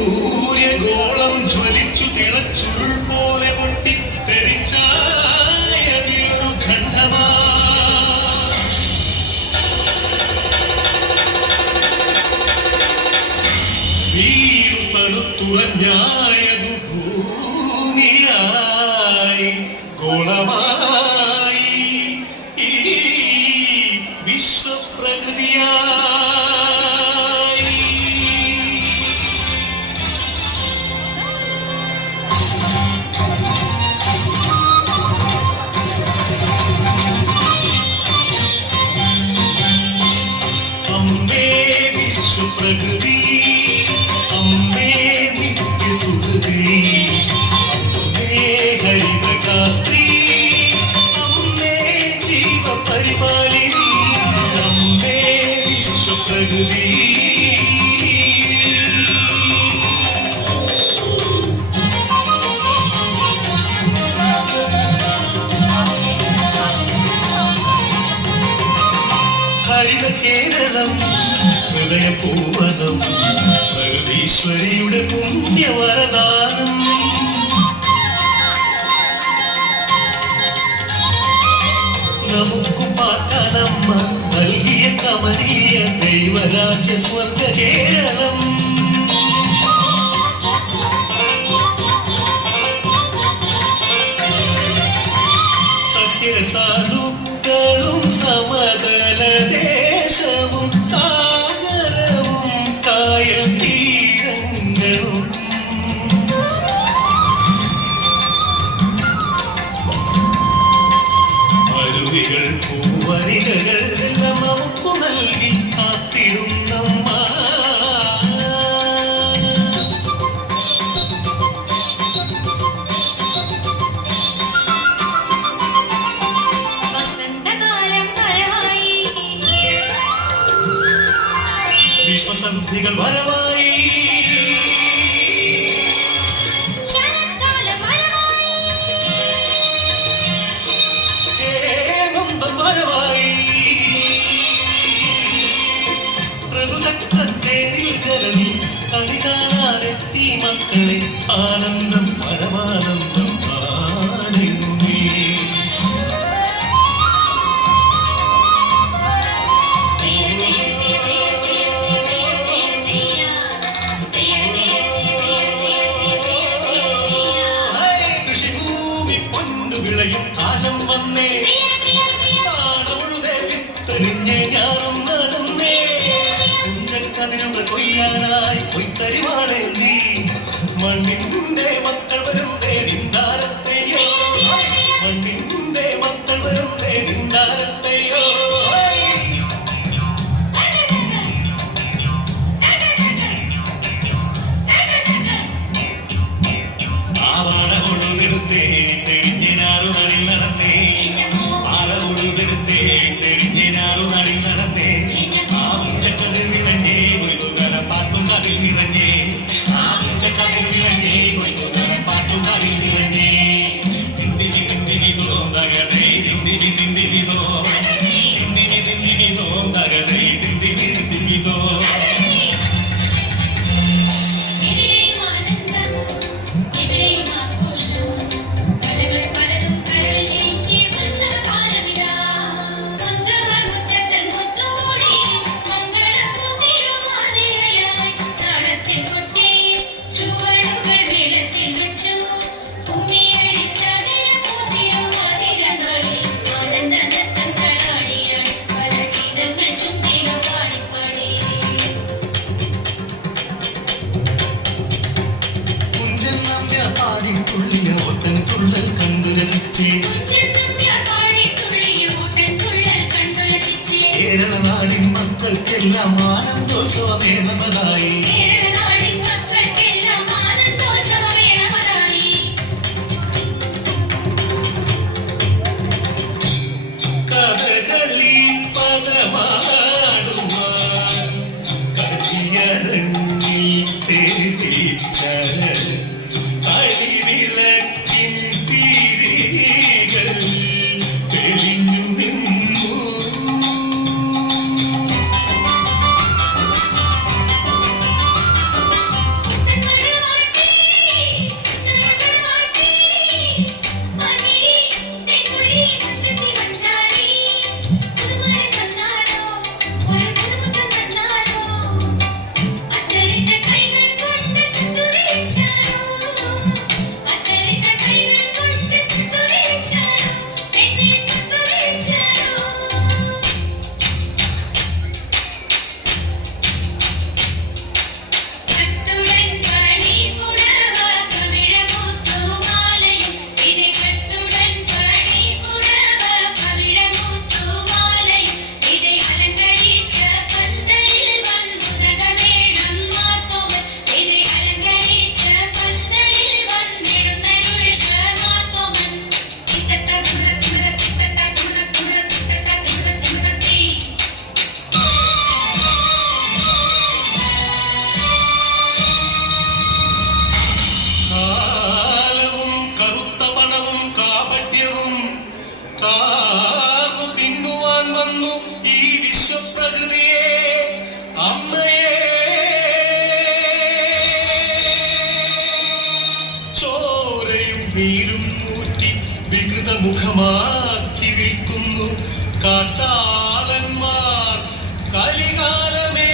സൂര്യഗോളം ജ്വലിച്ചു തിളച്ചുരുൾ പോലെ പൊട്ടി തെറിച്ചായതിലൊരു ഖണ്ഡമാ വീരു തണുത്തുറഞ്ഞായതു ഭൂമിയായി ഗോളമായി വിശ്വപ്രകൃതിയായി. അമ്മേ വിശ്വപ്രകൃതി, അമ്മേ നിത്യസുഹൃതി, അമ്മേ ഹരിതഗാത്രി, അമ്മേ ജീവപരിപാലിനി, അമ്മേ വിശ്വപ്രകൃതി. ഹരിത കേരളം ഹൃദയപൂവനം പ്രകൃതീശ്വരിയുടെ പുണ്യവരദാനം. നമുക്കു പാർക്കാനമ്മ നൽകിയ കമനീയ ദൈവരാജ്യ സ്വർഗ കേരളം. സത്യസാധുക്കളും സമതല ദേശവും സാഗരവും കായൽ തീരങ്ങളും അരുവികൾ പൂവരികകൾ എല്ലാം നമുക്കു നൽകി കാത്തിടുന്നമ്മ. ഗ്രീഷ്മസന്ധികൾ വരവായി, ഹേമന്തം വരവായി, ഋതുചക്രത്തേരിൽ ജനനി കളി കാണാനെത്തി മക്കളെ ആനന്ദം പരമാനന്ദം ആണെന്നു നീ. വിളയും കാലം വന്നേ, പാടമുഴുതേ വിത്തെറിഞ്ഞേ ഞാനും നടന്നേ, കുഞ്ചക്കതിരുകൾ കൊയ്യാനായി പൊയ്ത്തരിവാളേന്തി മണ്ണിന്റെ മക്കൾ വരുന്നേ നിന്ദാരത്തെയോ, മണ്ണിന്റെ മക്കൾ വരുന്നേ നിന്ദാരത്തെയോ. കേരള നാടിൻ മക്കൾക്കെല്ലാം ആനന്ദോത്സവമേളമതായി, കഥകളി പദമാടുവാൻ കതിയടങ്ങി തെളിച്ച അഴിവിള നീരും ഊറ്റി വികൃത മുഖമാക്കി വിൽക്കുന്നു കാട്ടാളന്മാർ കലികാലമേ